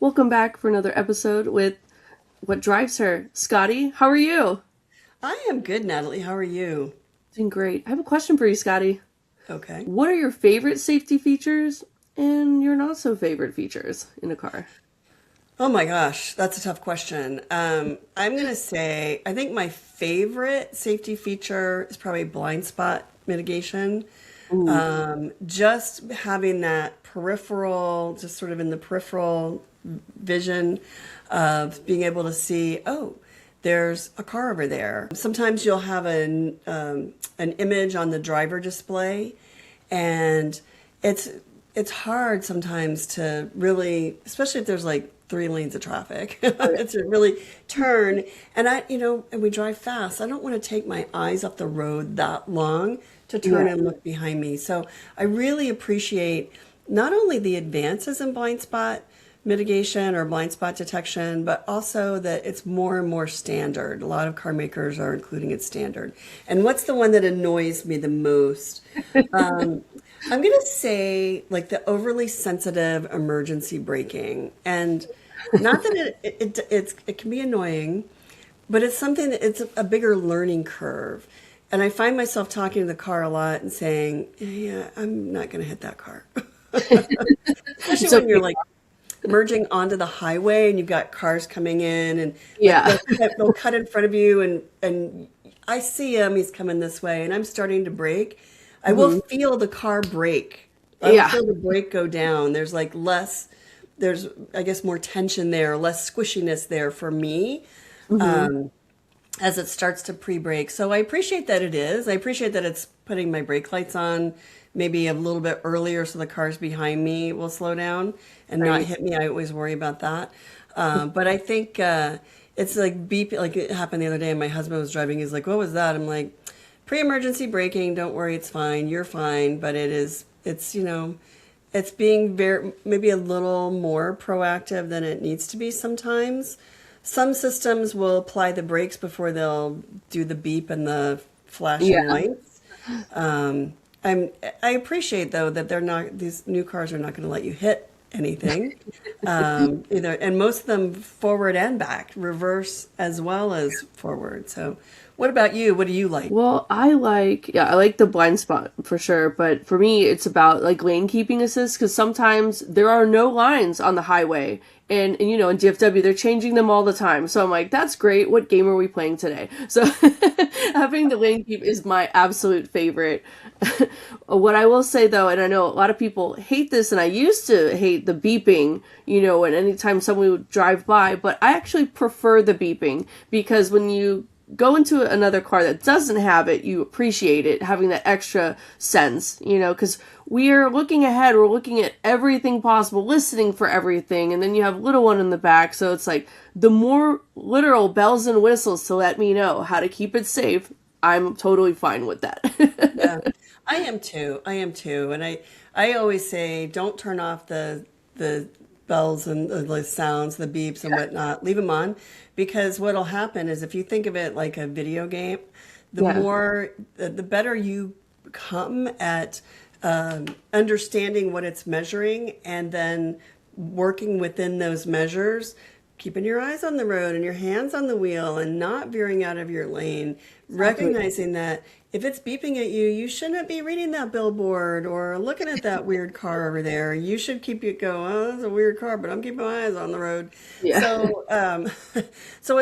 Welcome back for another episode with What Drives Her. Scotty, how are you? I am good, Natalie. How are you? Doing great. I have a question for you, Scotty. Okay. What are your favorite safety features and your not so favorite features in a car? Oh my gosh, that's a tough question. I'm going to say I think my favorite safety feature is probably blind spot mitigation. Ooh, Just having that peripheral, just sort of in the peripheral vision of being able to see, oh, there's a car over there. Sometimes you'll have an image on the driver display, and it's it's hard sometimes to really, especially if there's like three lanes of traffic, to really turn. And and we drive fast. I don't want to take my eyes off the road that long to turn yeah. and look behind me. So I really appreciate not only the advances in blind spot mitigation or blind spot detection, but also that it's more and more standard. A lot of car makers are including it standard. And what's the one that annoys me the most? Um, I'm going to say like the overly sensitive emergency braking. And not that it can be annoying, but it's something that it's a bigger learning curve. And I find myself talking to the car a lot and saying, yeah, I'm not going to hit that car. Especially It's when you're okay. like merging onto the highway and you've got cars coming in and like Yeah. they'll cut in front of you and I see him, he's coming this way and I'm starting to brake. I will hmm feel the car brake. I will Yeah. feel the brake go down. There's like less, there's I guess more tension there, less squishiness there for me hmm as it starts to pre-brake. So I appreciate that it is. I appreciate that it's putting my brake lights on maybe a little bit earlier so the cars behind me will slow down and not Right. hit me. I always worry about that. But I think it's like beep, like it happened the other day and my husband was driving. He's like, what was that? I'm like, pre-emergency braking. Don't worry, it's fine. You're fine. But it's being very, maybe a little more proactive than it needs to be sometimes. Some systems will apply the brakes before they'll do the beep and the flashing Yeah. lights. Um, I'm, I appreciate though that they're not, these new cars are not going to let you hit anything. Either, and most of them forward and back, reverse as well as forward. So what about you? What do you like? Well, I like the blind spot for sure, but for me, it's about like lane keeping assist because sometimes there are no lines on the highway. And in DFW, they're changing them all the time. So I'm like, that's great. What game are we playing today? So having the lane keep is my absolute favorite. What I will say though, and I know a lot of people hate this, and I used to hate the beeping, and anytime someone would drive by, but I actually prefer the beeping because when you go into another car that doesn't have it, you appreciate it, having that extra sense, because we're looking ahead, we're looking at everything possible, listening for everything, and then you have little one in the back, so it's like the more literal bells and whistles to let me know how to keep it safe, I'm totally fine with Yeah, that. I am too. I am too. And I always say, don't turn off the bells and the sounds, the beeps and whatnot. Leave them on because what'll happen is if you think of it like a video game, Yeah. the better you come at understanding what it's measuring and then working within those measures, keeping your eyes on the road and your hands on the wheel and not veering out of your lane, Exactly. recognizing that if it's beeping at you, you shouldn't be reading that billboard or looking at that weird car over there. You should keep it going. Oh, that's a weird car, but I'm keeping my eyes on the road. Yeah. So,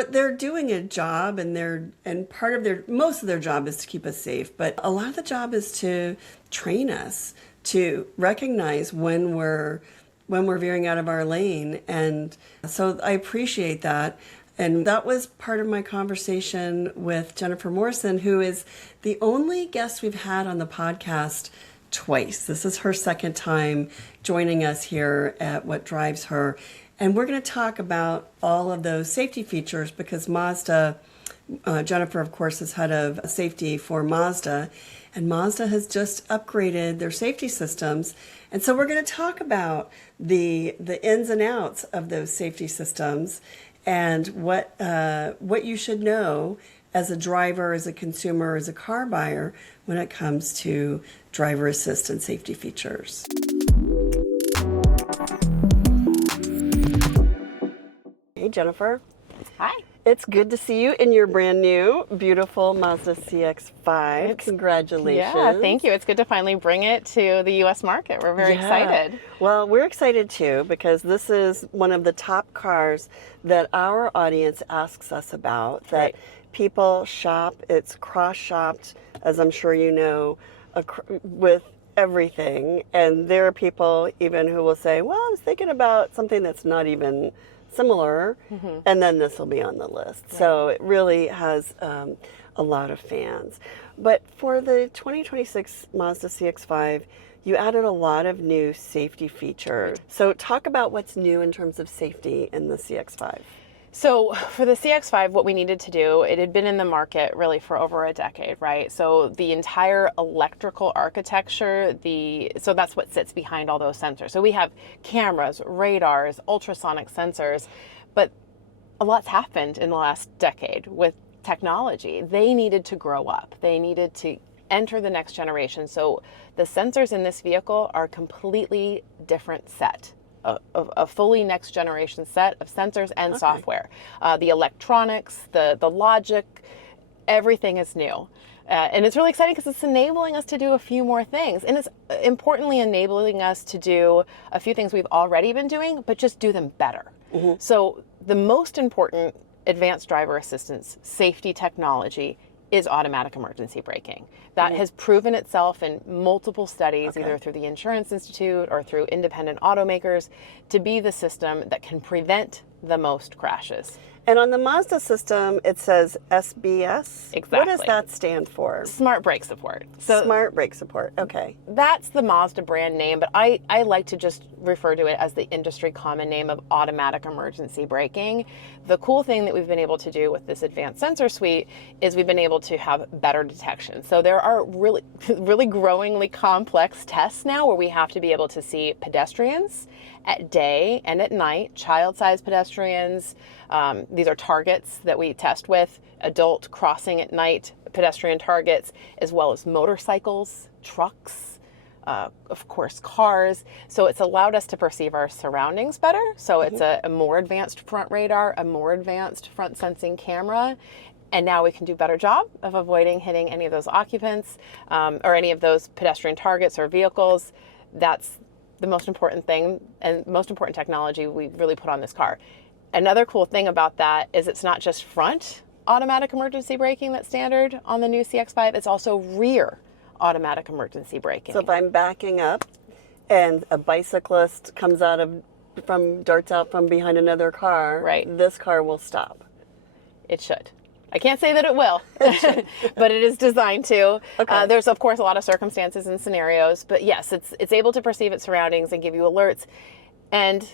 they're doing a job, and part of their most of their job is to keep us safe, but a lot of the job is to train us to recognize when we're veering out of our lane. And so I appreciate that. And that was part of my conversation with Jennifer Morrison, who is the only guest we've had on the podcast twice. This is her second time joining us here at What Drives Her. And we're going to talk about all of those safety features because Jennifer, of course, is head of safety for Mazda, and Mazda has just upgraded their safety systems. And so we're going to talk about the ins and outs of those safety systems and what you should know as a driver, as a consumer, as a car buyer when it comes to driver assist and safety features. Hey, Jennifer. Hi. It's good to see you in your brand new, beautiful Mazda CX-5. Congratulations. Yeah, thank you. It's good to finally bring it to the U.S. market. We're very excited. Well, we're excited too because this is one of the top cars that our audience asks us about, that Right. people shop. It's cross-shopped, as I'm sure you know, with everything. And there are people even who will say, well, I was thinking about something that's not even similar, and then this will be on the list. Right. So it really has a lot of fans. But for the 2026 Mazda CX-5, you added a lot of new safety features. So talk about what's new in terms of safety in the CX-5. So for the CX-5, what we needed to do, it had been in the market really for over a decade, right? So the entire electrical architecture, so that's what sits behind all those sensors. So we have cameras, radars, ultrasonic sensors, but a lot's happened in the last decade with technology. They needed to grow up. They needed to enter the next generation. So the sensors in this vehicle are a completely different set. A fully next generation set of sensors and software. The electronics, the logic, everything is new. And it's really exciting because it's enabling us to do a few more things. And it's importantly enabling us to do a few things we've already been doing, but just do them better. So the most important advanced driver assistance safety technology is automatic emergency braking. That has proven itself in multiple studies, either through the Insurance Institute or through independent automakers, to be the system that can prevent the most crashes. And on the Mazda system, it says SBS. Exactly. What does that stand for? Smart brake support. So Smart brake support. Okay. that's the Mazda brand name, but I like to just refer to it as the industry common name of automatic emergency braking. The cool thing that we've been able to do with this advanced sensor suite is we've been able to have better detection. So there are really growingly complex tests now where we have to be able to see pedestrians at day and at night, child-sized pedestrians. These are targets that we test with, adult crossing at night, pedestrian targets, as well as motorcycles, trucks, of course, cars. So it's allowed us to perceive our surroundings better. So it's a more advanced front radar, a more advanced front sensing camera. And now we can do a better job of avoiding hitting any of those occupants or any of those pedestrian targets or vehicles. That's the most important thing and most important technology we really put on this car. Another cool thing about that is it's not just front automatic emergency braking that's standard on the new CX-5, it's also rear automatic emergency braking. So if I'm backing up and a bicyclist comes darts out from behind another car, right, this car will stop. It should. I can't say that it will, but it is designed to. Okay. There's, of course, a lot of circumstances and scenarios, but yes, it's able to perceive its surroundings and give you alerts. And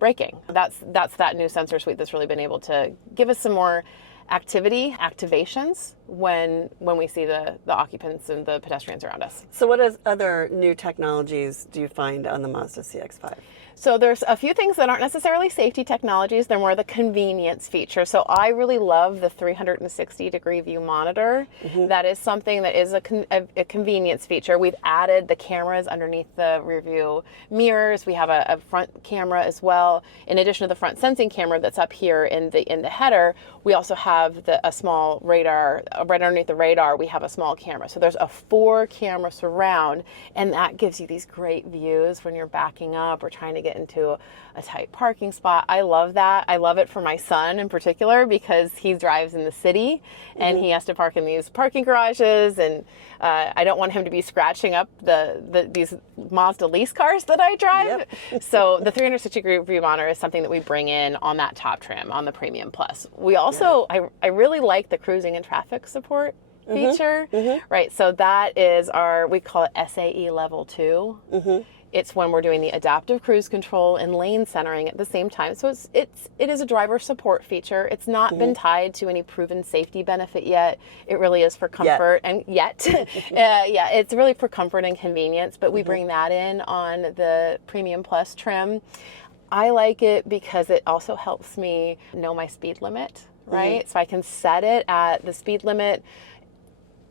braking, that's that new sensor suite that's really been able to give us some more activations when we see the occupants and the pedestrians around us. So what other new technologies do you find on the Mazda CX-5? So there's a few things that aren't necessarily safety technologies. They're more the convenience feature. So I really love the 360-degree view monitor. That is something that is a convenience feature. We've added the cameras underneath the rear view mirrors. We have a front camera as well. In addition to the front sensing camera that's up here in the header, we also have a small radar. Right underneath the radar, we have a small camera. So there's a 4-camera surround, and that gives you these great views when you're backing up or trying to get into a tight parking spot. I love that. I love it for my son in particular because he drives in the city and he has to park in these parking garages, and I don't want him to be scratching up these Mazda lease cars that I drive. Yep. So the 360-degree view monitor is something that we bring in on that top trim on the Premium Plus. We also, I really like the cruising and traffic support feature, right? So that is we call it SAE level 2. It's when we're doing the adaptive cruise control and lane centering at the same time. So it is a driver support feature. It's not been tied to any proven safety benefit yet. It really is for comfort and it's really for comfort and convenience, but we bring that in on the Premium Plus trim. I like it because it also helps me know my speed limit, right? So I can set it at the speed limit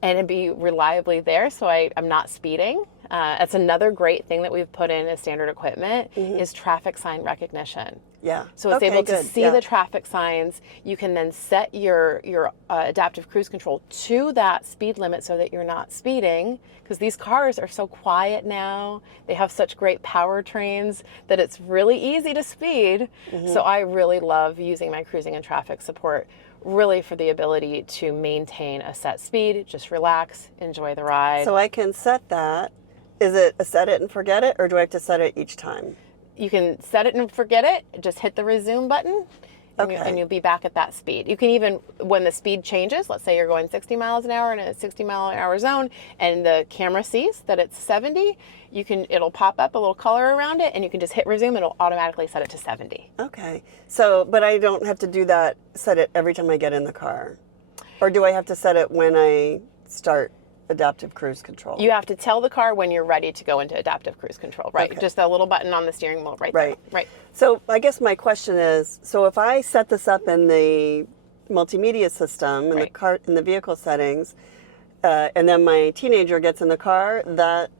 and it'd be reliably there, so I'm not speeding. That's another great thing that we've put in as standard equipment is traffic sign recognition. Yeah. So it's able to see the traffic signs. You can then set your adaptive cruise control to that speed limit so that you're not speeding, because these cars are so quiet now. They have such great powertrains that it's really easy to speed. So I really love using my cruising and traffic support really for the ability to maintain a set speed, just relax, enjoy the ride. So I can set that. Is it a set it and forget it, or do I have to set it each time? You can set it and forget it, just hit the resume button, and you'll be back at that speed. You can even, when the speed changes, let's say you're going 60 miles an hour in a 60-mile-an-hour zone, and the camera sees that it's 70, it'll pop up a little color around it, and you can just hit resume, and it'll automatically set it to 70. Okay. So, but I don't have to do that, set it every time I get in the car? Or do I have to set it when I start adaptive cruise control? You have to tell the car when you're ready to go into adaptive cruise control, right? Okay. Just a little button on the steering wheel right there. Right. So I guess my question is, so if I set this up in the multimedia system, in the car, in the vehicle settings, and then my teenager gets in the car, that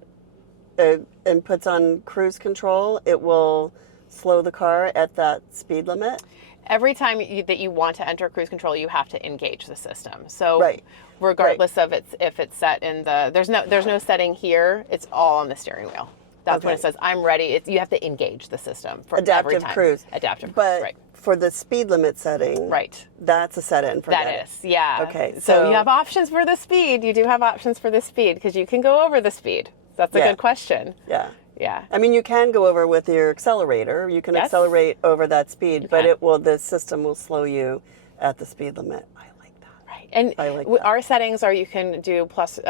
and puts on cruise control, it will slow the car at that speed limit? Every time that you want to enter cruise control, you have to engage the system. So regardless of if it's set in there's no setting here, it's all on the steering wheel. That's when it says I'm ready. You have to engage the system for adaptive every time. cruise. Adaptive but cruise, for the speed limit setting, that's a set it and forget That is, yeah. Okay. So you have options for the speed. You do have options for the speed because you can go over the speed. That's a good question. Yeah. Yeah. I mean, you can go over with your accelerator. You can accelerate over that speed, but the system will slow you at the speed limit. I like that. Right. And our settings are you can do plus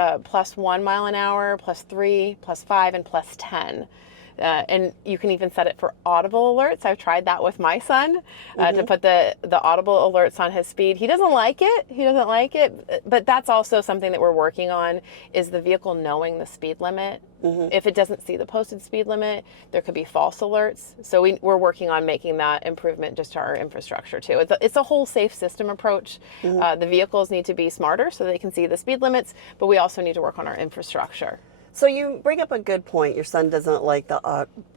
1 mile an hour, +3, +5, and +10. And you can even set it for audible alerts. I've tried that with my son to put the audible alerts on his speed. He doesn't like it. But that's also something that we're working on is the vehicle knowing the speed limit. If it doesn't see the posted speed limit, there could be false alerts. So we're working on making that improvement just to our infrastructure too. It's a whole safe system approach. The vehicles need to be smarter so they can see the speed limits, but we also need to work on our infrastructure. So you bring up a good point. Your son doesn't like the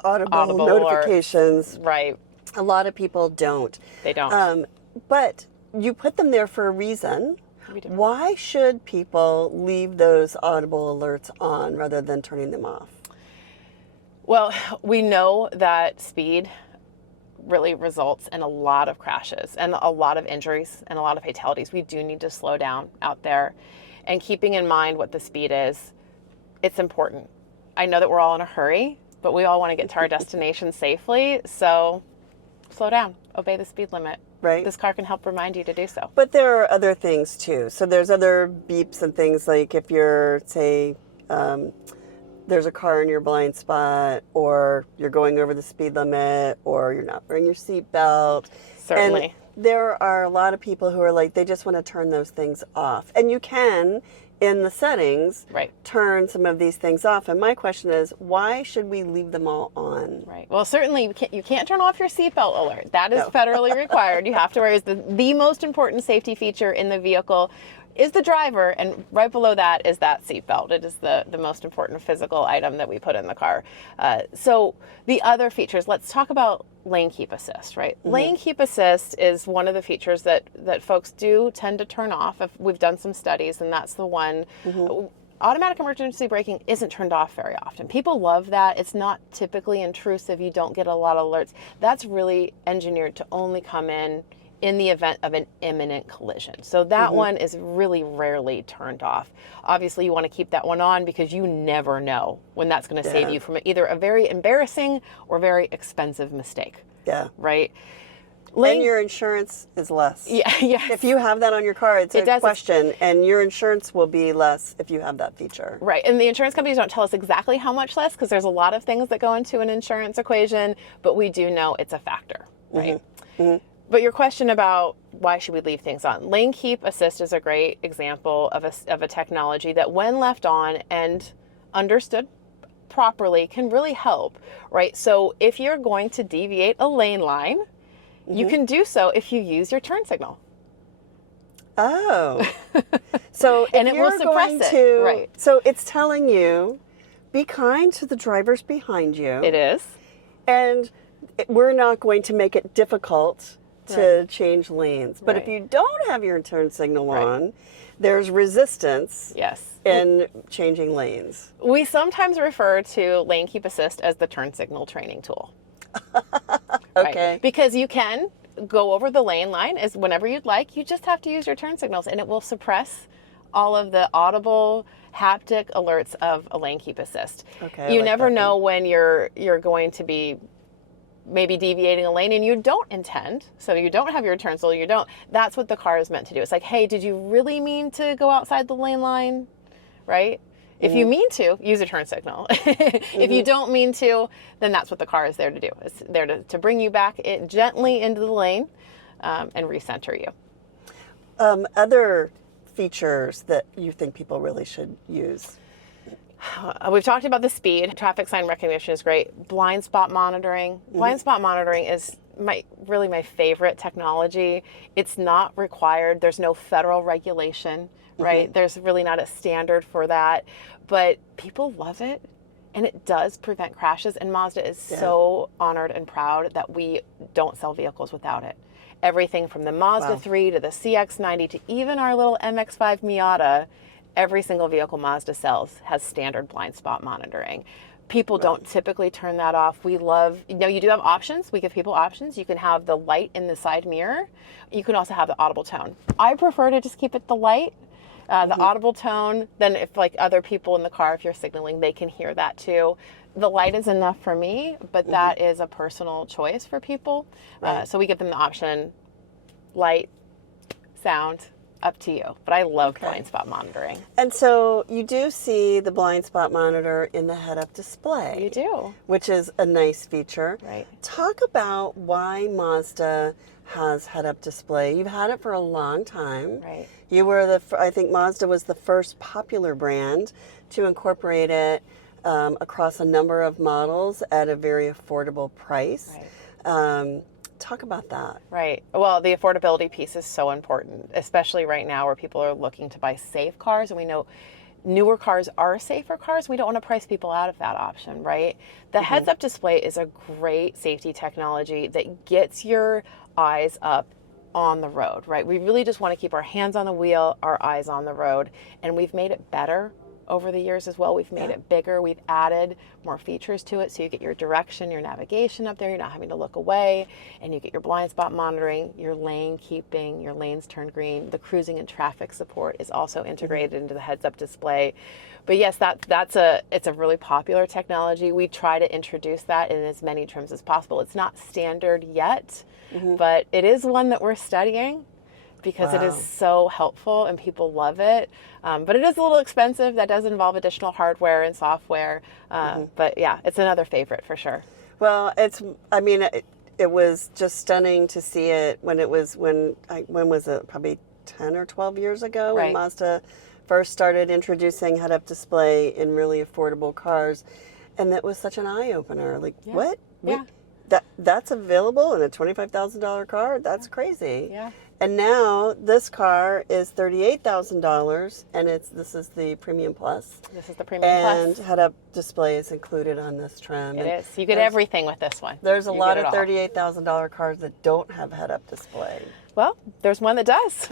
audible notifications. Alerts. Right. A lot of people don't. They don't. But you put them there for a reason. Why should people leave those audible alerts on rather than turning them off? Well, we know that speed really results in a lot of crashes and a lot of injuries and a lot of fatalities. We do need to slow down out there. And keeping in mind what the speed is, it's important. I know that we're all in a hurry, but we all want to get to our destination safely. So slow down, obey the speed limit. Right. This car can help remind you to do so. But there are other things too. So there's other beeps and things like if you're, say, there's a car in your blind spot, or you're going over the speed limit, or you're not wearing your seatbelt. Certainly. And there are a lot of people who are like, they just want to turn those things off. And you can, in the settings, turn some of these things off. And my question is, why should we leave them all on? Right. Well, certainly you can't turn off your seatbelt alert. That is federally required. You have to wear the most important safety feature in the vehicle is the driver, and right below that is that seatbelt. It is the most important physical item that we put in the car. So the other features, let's talk about lane keep assist, right? Lane keep assist is one of the features that folks do tend to turn off. We've done some studies, and that's the one. Automatic emergency braking isn't turned off very often. People love that. It's not typically intrusive. You don't get a lot of alerts. That's really engineered to only come in the event of an imminent collision. So that one is really rarely turned off. Obviously, you want to keep that one on because you never know when that's going to save you from either a very embarrassing or very expensive mistake. Yeah. Right? And your insurance is less. Yes. If you have that on your car, it's a question, and your insurance will be less if you have that feature. Right, and the insurance companies don't tell us exactly how much less because there's a lot of things that go into an insurance equation, but we do know it's a factor, right? But your question about why should we leave things on? Lane Keep Assist is a great example of a technology that when left on and understood properly can really help, right? So if you're going to deviate a lane line, you can do so if you use your turn signal. Oh. So and it will suppress it. So it's telling you be kind to the drivers behind you. It is. And we're not going to make it difficult to change lanes. But if you don't have your turn signal on, there's resistance in changing lanes. We sometimes refer to lane keep assist as the turn signal training tool. Okay. Because you can go over the lane line as whenever you'd like. You just have to use your turn signals, and it will suppress all of the audible haptic alerts of a lane keep assist. Okay, You never know when you're going to be maybe deviating a lane and you don't intend, so you don't have your turn signal, that's what the car is meant to do. It's like, hey, did you really mean to go outside the lane line, right? If you mean to, use a turn signal. If you don't mean to, then that's what the car is there to do. It's there to bring you back gently into the lane and recenter you. Other features that you think people really should use? We've talked about the speed. Traffic sign recognition is great. Blind spot monitoring. Blind spot monitoring is really my favorite technology. It's not required. There's no federal regulation, right? There's really not a standard for that, but people love it, and it does prevent crashes. And Mazda is so honored and proud that we don't sell vehicles without it. Everything from the Mazda 3 to the CX-90 to even our little MX-5 Miata, every single vehicle Mazda sells has standard blind spot monitoring. People don't typically turn that off. We love, you do have options. We give people options. You can have the light in the side mirror. You can also have the audible tone. I prefer to just keep it the light, the audible tone. Then if like other people in the car, if you're signaling, they can hear that too. The light is enough for me, but that is a personal choice for people. So we give them the option, light, sound, up to you. But I love blind spot monitoring. And so you do see the blind spot monitor in the head-up display. You do. Which is a nice feature. Right. Talk about why Mazda has head-up display. You've had it for a long time. Right. You were I think Mazda was the first popular brand to incorporate it across a number of models at a very affordable price. Right. Talk about that. Right. Well, the affordability piece is so important, especially right now where people are looking to buy safe cars. And we know newer cars are safer cars. We don't want to price people out of that option, right? The heads-up display is a great safety technology that gets your eyes up on the road, right? We really just want to keep our hands on the wheel, our eyes on the road, and we've made it better over the years as well. We've made it bigger. We've added more features to it, so you get your direction, your navigation up there. You're not having to look away, and you get your blind spot monitoring, your lane keeping, your lanes turn green. The cruising and traffic support is also integrated into the heads-up display. But yes, it's a really popular technology. We try to introduce that in as many trims as possible. It's not standard yet, but it is one that we're studying, because it is so helpful and people love it. But it is a little expensive. That does involve additional hardware and software. But yeah, it's another favorite for sure. Well, it was just stunning to see it when was it? Probably 10 or 12 years ago when Mazda first started introducing head-up display in really affordable cars. And that was such an eye-opener. Like, what? That's available in a $25,000 car? That's crazy. Yeah. And now this car is $38,000, and this is the Premium Plus. This is the Premium Plus. And head-up display is included on this trim. It is. You get everything with this one. There's a lot of $38,000 cars that don't have head-up display. Well, there's one that does.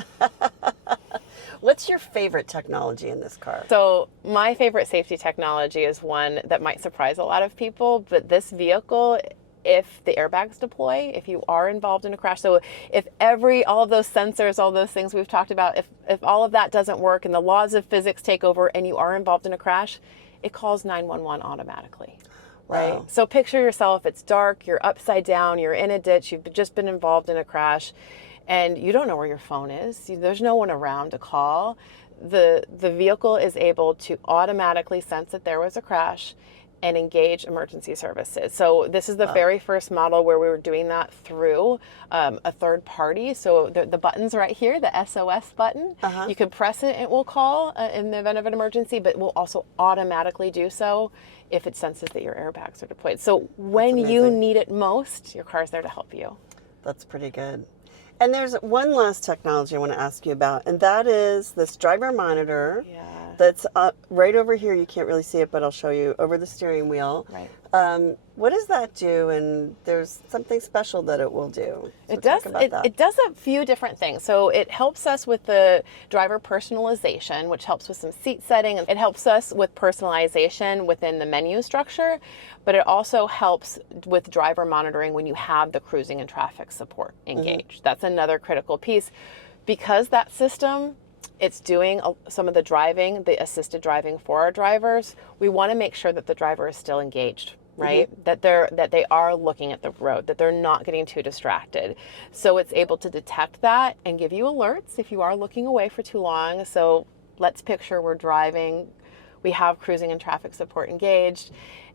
What's your favorite technology in this car? So my favorite safety technology is one that might surprise a lot of people, but this vehicle, if the airbags deploy, if you are involved in a crash, so if all of those sensors, all those things we've talked about, if all of that doesn't work and the laws of physics take over and you are involved in a crash, it calls 911 automatically. Right? Wow. So picture yourself, it's dark, you're upside down, you're in a ditch, you've just been involved in a crash, and you don't know where your phone is. There's no one around to call. The vehicle is able to automatically sense that there was a crash and engage emergency services. So this is the very first model where we were doing that through a third party. So the button's right here, the SOS button. You can press it, it will call in the event of an emergency, but it will also automatically do so if it senses that your airbags are deployed. So when you need it most, your car's there to help you. That's pretty good. And there's one last technology I want to ask you about, and that is this driver monitor that's right over here. You can't really see it, but I'll show you over the steering wheel. Right. What does that do? And there's something special that it will do. So It does. It does a few different things. So it helps us with the driver personalization, which helps with some seat setting. It helps us with personalization within the menu structure, but it also helps with driver monitoring when you have the cruising and traffic support engaged. That's another critical piece, because that system, it's doing some of the driving, the assisted driving for our drivers. We want to make sure that the driver is still engaged, right? That they are looking at the road, that they're not getting too distracted. So it's able to detect that and give you alerts if you are looking away for too long. So let's picture we're driving, we have cruising and traffic support engaged,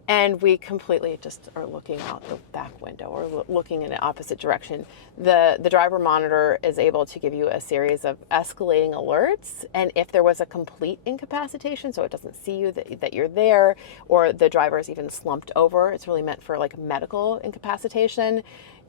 and we completely just are looking out the back window or looking in the opposite direction. The driver monitor is able to give you a series of escalating alerts, and if there was a complete incapacitation, so it doesn't see you that you're there, or the driver is even slumped over, it's really meant for like medical incapacitation,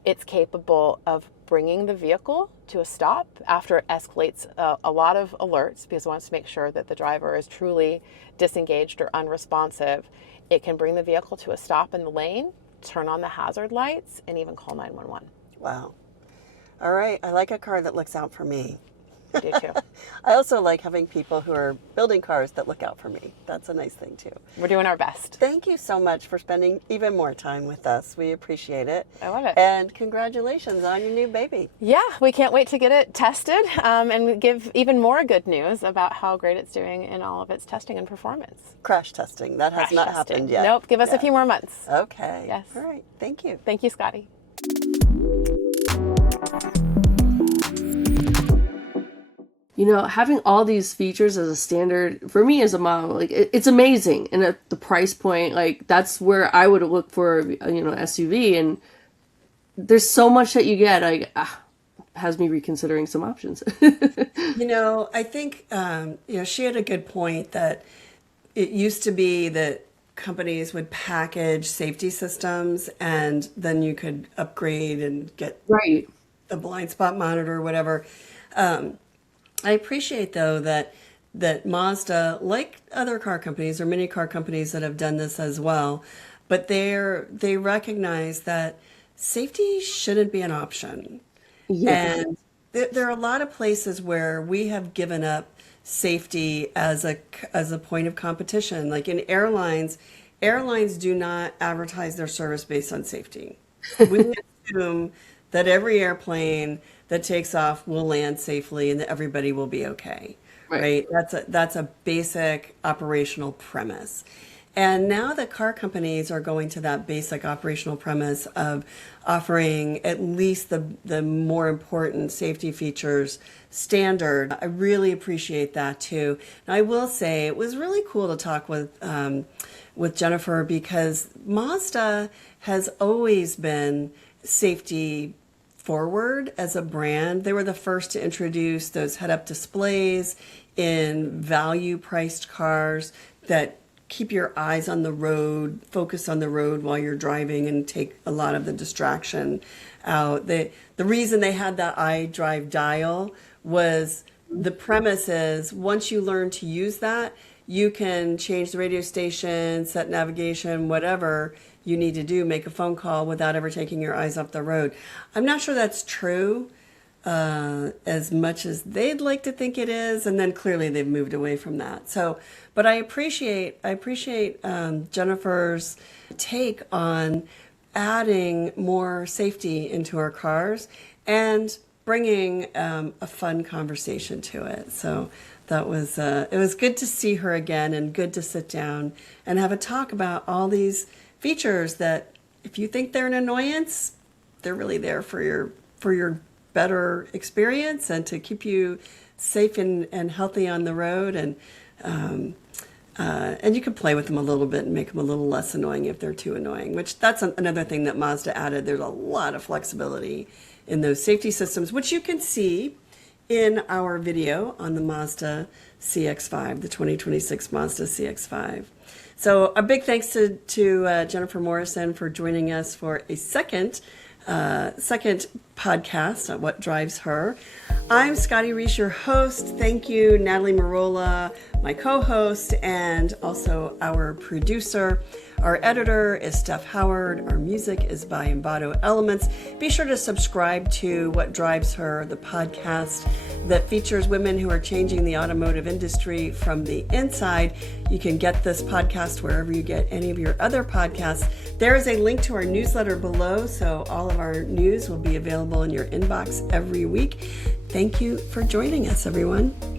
it's capable of bringing the vehicle to a stop after it escalates a lot of alerts, because it wants to make sure that the driver is truly disengaged or unresponsive. It can bring the vehicle to a stop in the lane, turn on the hazard lights, and even call 911. Wow. All right. I like a car that looks out for me. I do too. I also like having people who are building cars that look out for me. That's a nice thing too. We're doing our best. Thank you so much for spending even more time with us. We appreciate it. I love it. And congratulations on your new baby. Yeah, we can't wait to get it tested and give even more good news about how great it's doing in all of its testing and performance. Crash testing. That has not happened yet. Nope. Give us a few more months. Okay. Yes. All right. Thank you. Thank you, Scotty. You know, having all these features as a standard, for me as a mom, like, it's amazing. And at the price point, like, that's where I would look for, SUV. And there's so much that you get, like, has me reconsidering some options. I think, she had a good point that it used to be that companies would package safety systems and then you could upgrade and get Right. the blind spot monitor or whatever. I appreciate, though, that Mazda, like other car companies or many car companies that have done this as well, but they recognize that safety shouldn't be an option. Yeah. And there are a lot of places where we have given up safety as a point of competition. Like in airlines do not advertise their service based on safety. We assume that every airplane that takes off will land safely and that everybody will be okay. Right? That's a basic operational premise. And now that car companies are going to that basic operational premise of offering at least the more important safety features standard, I really appreciate that too. And I will say it was really cool to talk with Jennifer, because Mazda has always been safety forward as a brand. They were the first to introduce those head-up displays in value-priced cars that keep your eyes on the road, focus on the road while you're driving, and take a lot of the distraction out. The reason they had that iDrive dial was the premise is once you learn to use that, you can change the radio station, set navigation, whatever you need to do, make a phone call without ever taking your eyes off the road. I'm not sure that's true as much as they'd like to think it is, and then clearly they've moved away from that. So, but I appreciate Jennifer's take on adding more safety into our cars and bringing a fun conversation to it. So that was it was good to see her again, and good to sit down and have a talk about all these features that, if you think they're an annoyance, they're really there for your better experience and to keep you safe and healthy on the road. And you can play with them a little bit and make them a little less annoying if they're too annoying, which that's another thing that Mazda added. There's a lot of flexibility in those safety systems, which you can see in our video on the Mazda CX-5, the 2026 Mazda CX-5. So a big thanks to Jennifer Morrison for joining us for a second second podcast, What Drives Her. I'm Scotty Reese, your host. Thank you, Natalie Marola, my co-host, and also our producer. Our editor is Steph Howard. Our music is by Embado Elements. Be sure to subscribe to What Drives Her, the podcast that features women who are changing the automotive industry from the inside. You can get this podcast wherever you get any of your other podcasts. There is a link to our newsletter below, so all of our news will be available in your inbox every week. Thank you for joining us, everyone.